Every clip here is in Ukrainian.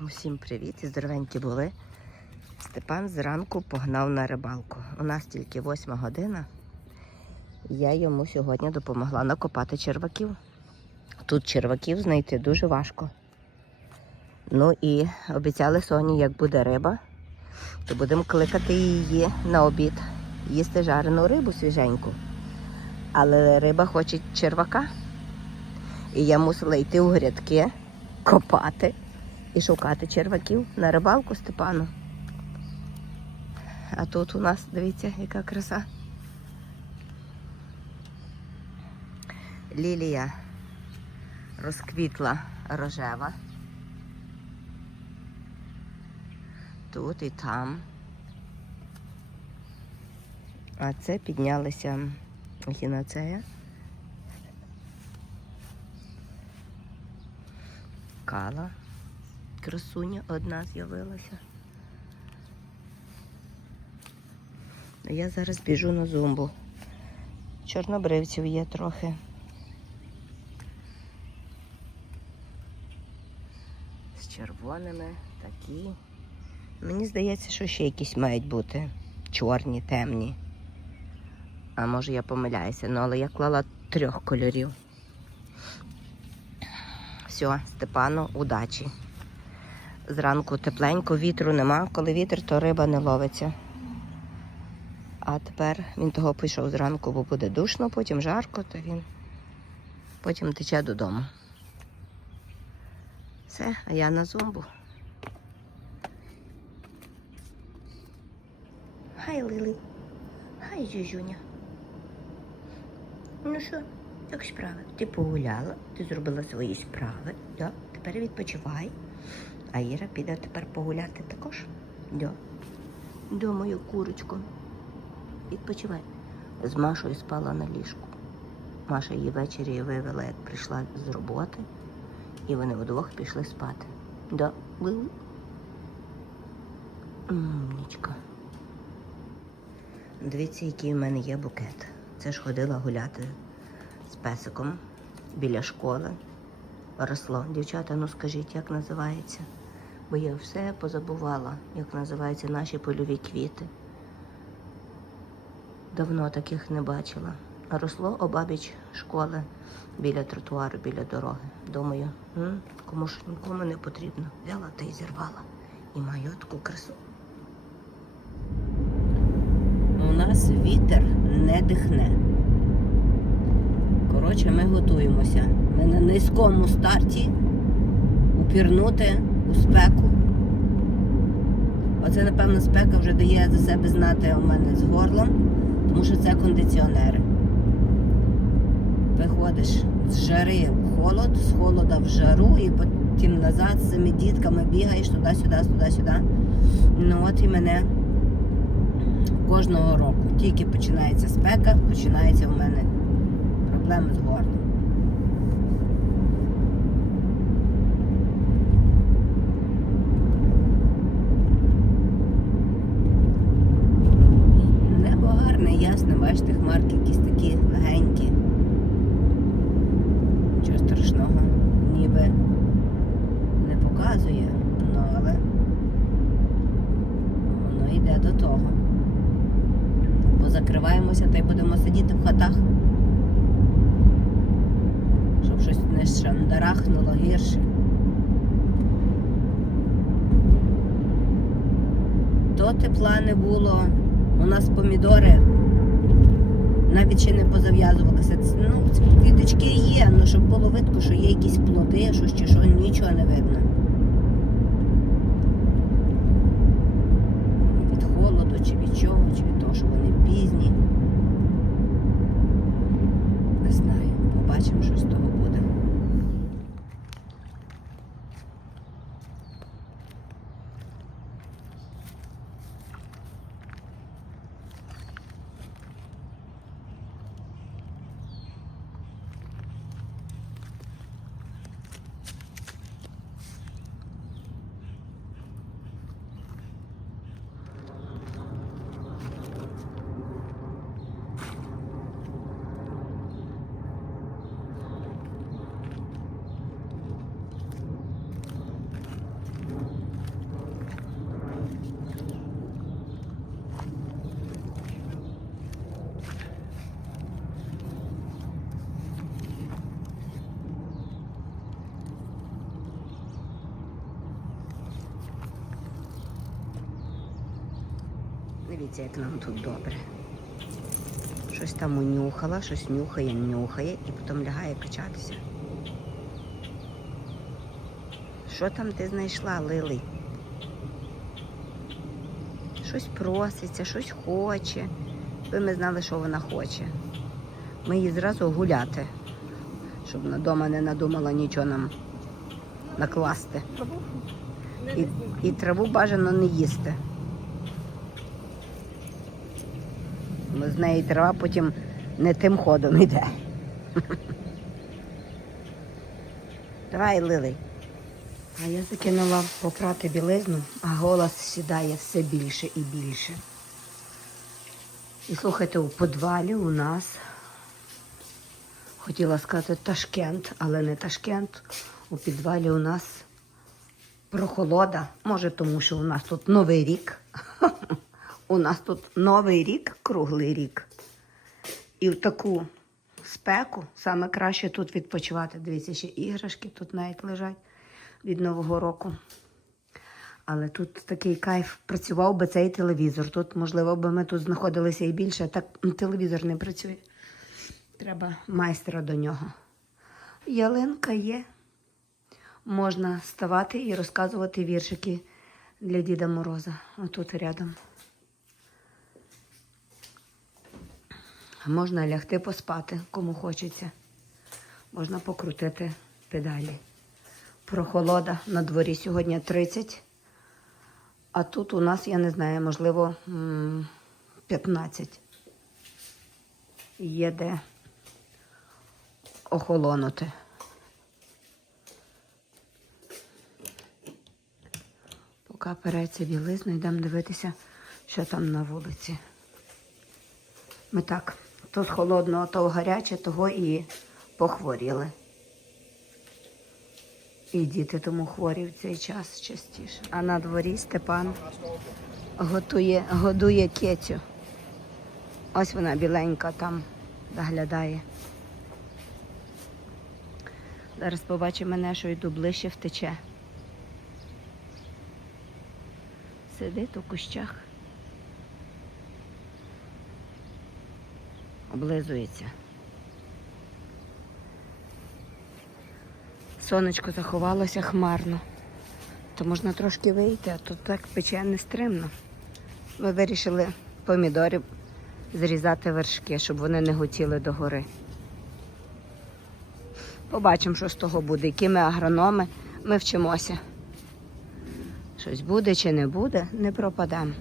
Усім привіт і здоровенькі були. Степан зранку погнав на рибалку. У нас тільки восьма година. Я йому сьогодні допомогла накопати черваків. Тут черваків знайти дуже важко. Ну і обіцяли Соні, як буде риба, то будемо кликати її на обід, їсти жарену рибу свіженьку. Але риба хоче червака. І я мусила йти у грядки, копати і шукати черваків на рибалку Степану. А тут у нас, дивіться, яка краса. Лілія розквітла рожева. Тут і там. А це піднялися хіноцея. Кала. Красуня одна з'явилася. Я зараз біжу на зумбу. Чорнобривців є трохи. З червоними такі. Мені здається, що ще якісь мають бути чорні, темні. А може я помиляюся, ну але я клала трьох кольорів. Все, Степану, удачі. Зранку тепленько, вітру нема. Коли вітер, то риба не ловиться. А тепер він того пішов зранку, бо буде душно, потім жарко, то він потім тече додому. Все, а я на зумбу. Хай Лили. Хай Жюжуня. Ну що, як справи? Ти погуляла, ти зробила свої справи, да? тепер відпочивай. А Іра піде тепер погуляти також. Да. Да, мою курочку. Відпочивай. З Машою спала на ліжку. Маша її ввечері вивела, як прийшла з роботи, і вони вдвох пішли спати. Да, Умнічка. Дивіться, який в мене є букет. Це ж ходила гуляти з песиком біля школи. Росло. Дівчата, ну скажіть, як називається? Бо я все позабувала, як називаються наші польові квіти. Давно таких не бачила. Росло обабіч школи біля тротуару, біля дороги. Думаю, кому ж нікому не потрібно. Взяла та й зірвала. І маю таку красу. У нас вітер не дихне. Коротше, ми готуємося. Ми на низькому старті упірнути у спеку. Оце, напевно, спека вже дає за себе знати у мене з горлом, тому що це кондиціонери. Виходиш з жари в холод, з холода в жару і потім назад з цими дітками бігаєш туди-сюди, туди-сюди. Ну от і мене кожного року. Тільки починається спека, починається в мене проблеми з горлом. Гарне, ясне, бачите, хмарки якісь такі легенькі. Нічого страшного ніби не показує, ну але воно йде до того. Позакриваємося та й будемо сидіти в хатах. Щоб щось не шандарахнуло гірше. То тепла не було. У нас помідори навіть ще не позав'язувалися. Ну, квіточки є, але щоб було видно, що є якісь плоди, що ще що, нічого не видно. Від холоду, чи від чого, чи від того, що вони пізні. Не знаю. Побачимо, що з того буде. Дивіться, як нам тут добре. Щось там унюхала, щось нюхає, нюхає і потім лягає качатися. Що там ти знайшла, Лили? Щось проситься, щось хоче. Ви ми знали, що вона хоче. Ми її зразу гуляти, щоб вона вдома не надумала нічого нам накласти. І, і траву бажано не їсти. Бо з неї трава потім не тим ходом йде. Давай, Лилий. А я закинула попрати білизну, а голос сідає все більше і більше. І слухайте, у подвалі у нас хотіла сказати Ташкент, але не Ташкент. У підвалі у нас прохолода. Може, тому що у нас тут новий рік. У нас тут новий рік, круглий рік. І в таку спеку саме краще тут відпочивати. Дивіться, ще іграшки тут навіть лежать від Нового року. Але тут такий кайф працював би цей телевізор. Тут, можливо, би ми тут знаходилися і більше, так телевізор не працює. Треба майстра до нього. Ялинка є. Можна ставати і розказувати віршики для Діда Мороза. Отут рядом. Можна лягти поспати, кому хочеться. Можна покрутити педалі. Прохолода на дворі сьогодні 30. А тут у нас, я не знаю, можливо, 15. Є де охолонути. Поки переться білизна, йдемо дивитися, що там на вулиці. Ми так, то з холодного, то гаряче, того і похворіли. І діти тому хворі в цей час частіше. А на дворі Степан готує, годує кецю. Ось вона біленька там доглядає. Зараз побачить мене, що йду ближче втече. Сидить у кущах. Облизується. Сонечко заховалося хмарно. То можна трошки вийти, а тут так пече нестримно. Ми вирішили помідорів зрізати вершки, щоб вони не готіли догори. Побачимо, що з того буде, які ми агрономи, ми вчимося. Щось буде чи не буде, не пропадемо.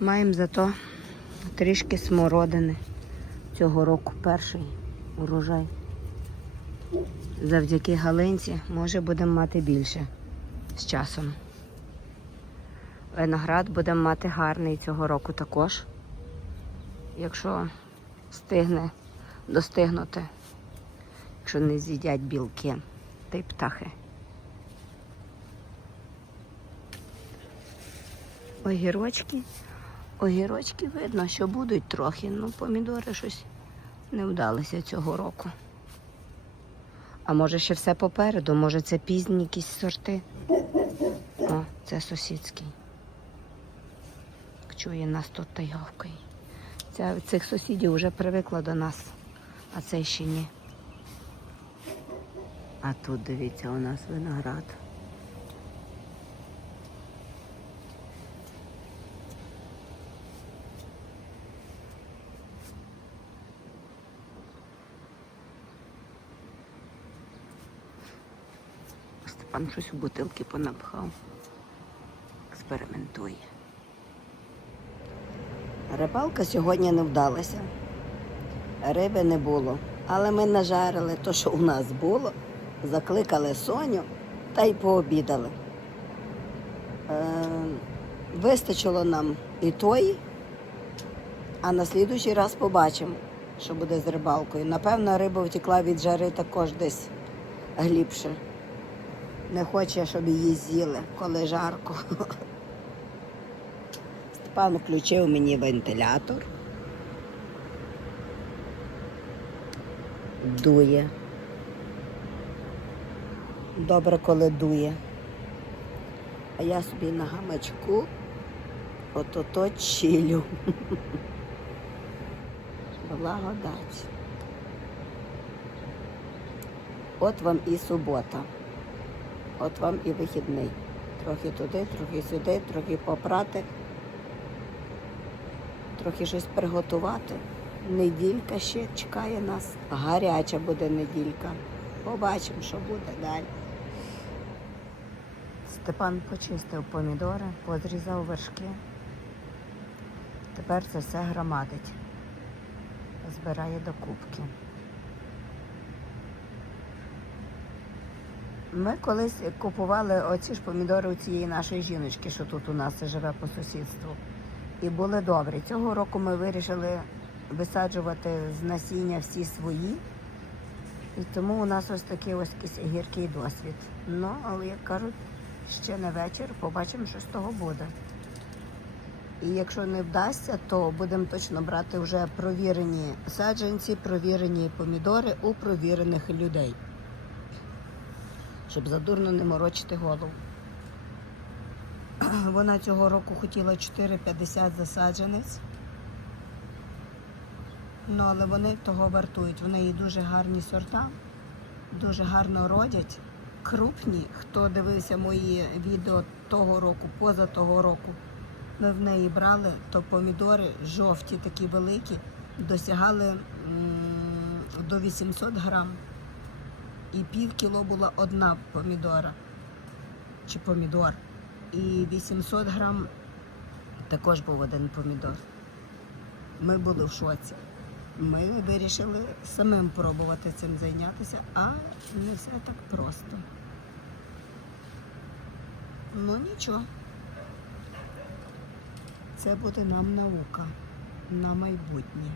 Маємо зато трішки смородини. Цього року перший урожай. Завдяки Галинці, може, будемо мати більше з часом. Виноград будемо мати гарний цього року також, якщо встигне достигнути, якщо не з'їдять білки та й птахи. Огірочки. Огірочки видно, що будуть трохи, ну помідори щось не вдалися цього року. А може ще все попереду, може це пізні якісь сорти. О, це сусідський. Чує нас тут та гавкає. Ця, цих сусідів вже привикла до нас, а цей ще ні. А тут дивіться, у нас виноград. Степан щось у бутилки понапхав. Експериментує. Рибалка сьогодні не вдалася. Риби не було. Але ми нажарили те, що у нас було, закликали Соню та й пообідали. Е, вистачило нам і тої, а на слідуючий раз побачимо, що буде з рибалкою. Напевно, риба втекла від жари також десь глибше. Не хоче, щоб її з'їли, коли жарко. Степан включив мені вентилятор. Дує. Добре, коли дує. А я собі на гамачку Ото-то чилю. Благодать. От вам і субота. От вам і вихідний. Трохи туди, трохи сюди, трохи попрати, трохи щось приготувати. Неділька ще чекає нас. Гаряча буде неділька. Побачимо, що буде далі. Степан почистив помідори, позрізав вершки. Тепер це все громадить. Збирає до Ми колись купували оці ж помідори у цієї нашої жіночки, що тут у нас живе по сусідству. І були добрі. Цього року ми вирішили висаджувати з насіння всі свої. І тому у нас ось такий ось гіркий досвід. Ну, але як кажуть, ще не вечір, побачимо, що з того буде. І якщо не вдасться, то будемо точно брати вже провірені саджанці, провірені помідори у провірених людей. Щоб задурно не морочити голову. Вона цього року хотіла 4,50 за саджанець. Ну, але вони того вартують. В неї дуже гарні сорта, дуже гарно родять, крупні. Хто дивився мої відео того року, поза того року, ми в неї брали, то помідори жовті, такі великі, досягали м, до 800 грам. І пів кіло була одна помідора чи помідор. І 800 грам також був один помідор. Ми були в шоці. Ми вирішили самим пробувати цим зайнятися, а не все так просто. Ну нічого. Це буде нам наука на майбутнє.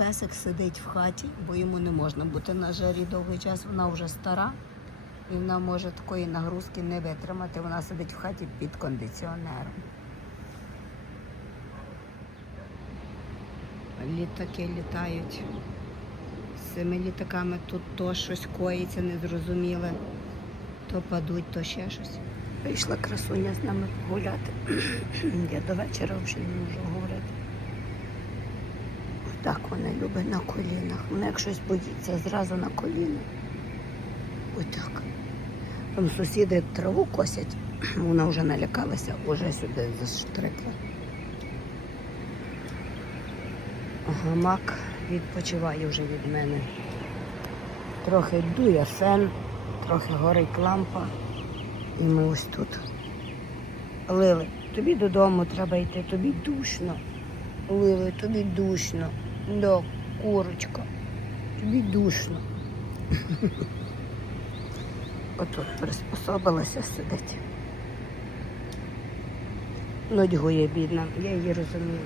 Песик сидить в хаті, бо йому не можна бути на жарі довгий час. Вона вже стара і вона може такої нагрузки не витримати. Вона сидить в хаті під кондиціонером. Літаки літають. З цими літаками тут то щось коїться, незрозуміле. То падуть, то ще щось. Прийшла красуня з нами погуляти. Я до вечора вже не можу говорити. Так вона любить на колінах. Вона як щось боїться, зразу на коліна. Отак. Там сусіди траву косять, вона вже налякалася, вже сюди заштрикла. Гамак відпочиває вже від мене. Трохи дує фен, трохи горить лампа. І ми ось тут. Лили, тобі додому треба йти, тобі душно. Лили, тобі душно. Да, курочка, тобі душно. Отут приспособилася сидить. Нудьгує бідна, я її розумію.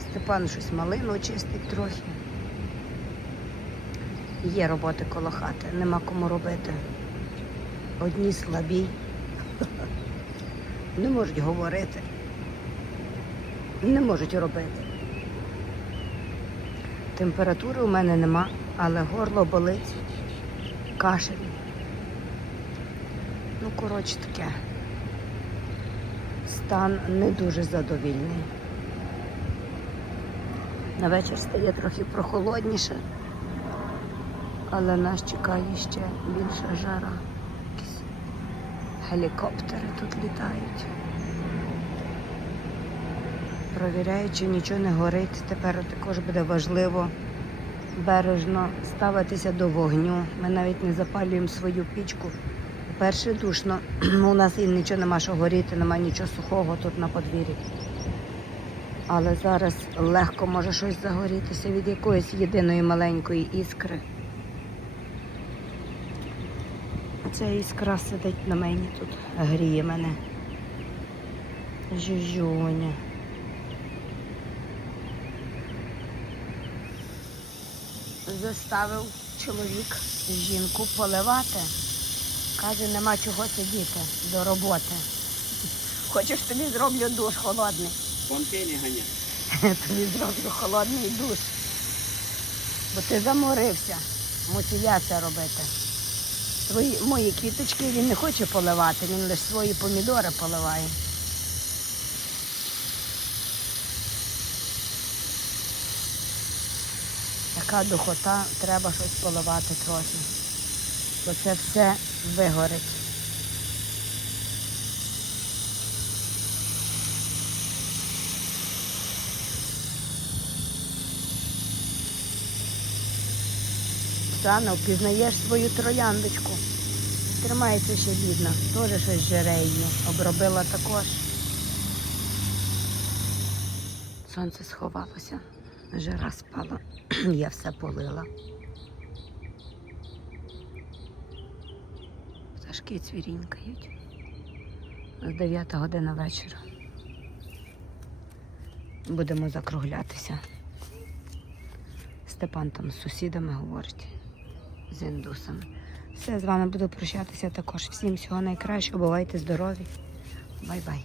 Степан щось малину чистить трохи. Є роботи коло хати, нема кому робити. Одні слабі, не можуть говорити, не можуть робити. Температури у мене нема, але горло болить, кашель. Ну, коротше таке. Стан не дуже задовільний. На вечір стає трохи прохолодніше, але нас чекає ще більша жара. Гелікоптери тут літають. Провіряю, чи нічого не горить. Тепер також буде важливо бережно ставитися до вогню. Ми навіть не запалюємо свою пічку. Перше душно. У нас і нічого нема що горіти, нема нічого сухого тут на подвір'ї. Але зараз легко може щось загорітися від якоїсь єдиної маленької іскри. Ця іскра сидить на мені тут, гріє мене. Жужуня. Заставив чоловік жінку поливати. Каже, нема чого сидіти до роботи. Хочеш тобі зроблю душ холодний. Не ганяй. Тобі зроблю холодний душ. Бо ти заморився. Мусю я це робити. Свої, мої квіточки він не хоче поливати, він лише свої помідори поливає. Така духота, треба щось поливати трохи. Бо це все вигорить. Оксана, впізнаєш свою трояндочку. Тримається ще бідна, теж щось жере її. Обробила також. Сонце сховалося, жара спала. Я все полила. Пташки цвірінькають. З 9 година вечора. Будемо закруглятися. Степан там з сусідами говорить, з індусами. Все, з вами буду прощатися також. Всім всього найкращого. Бувайте здорові. Бай-бай.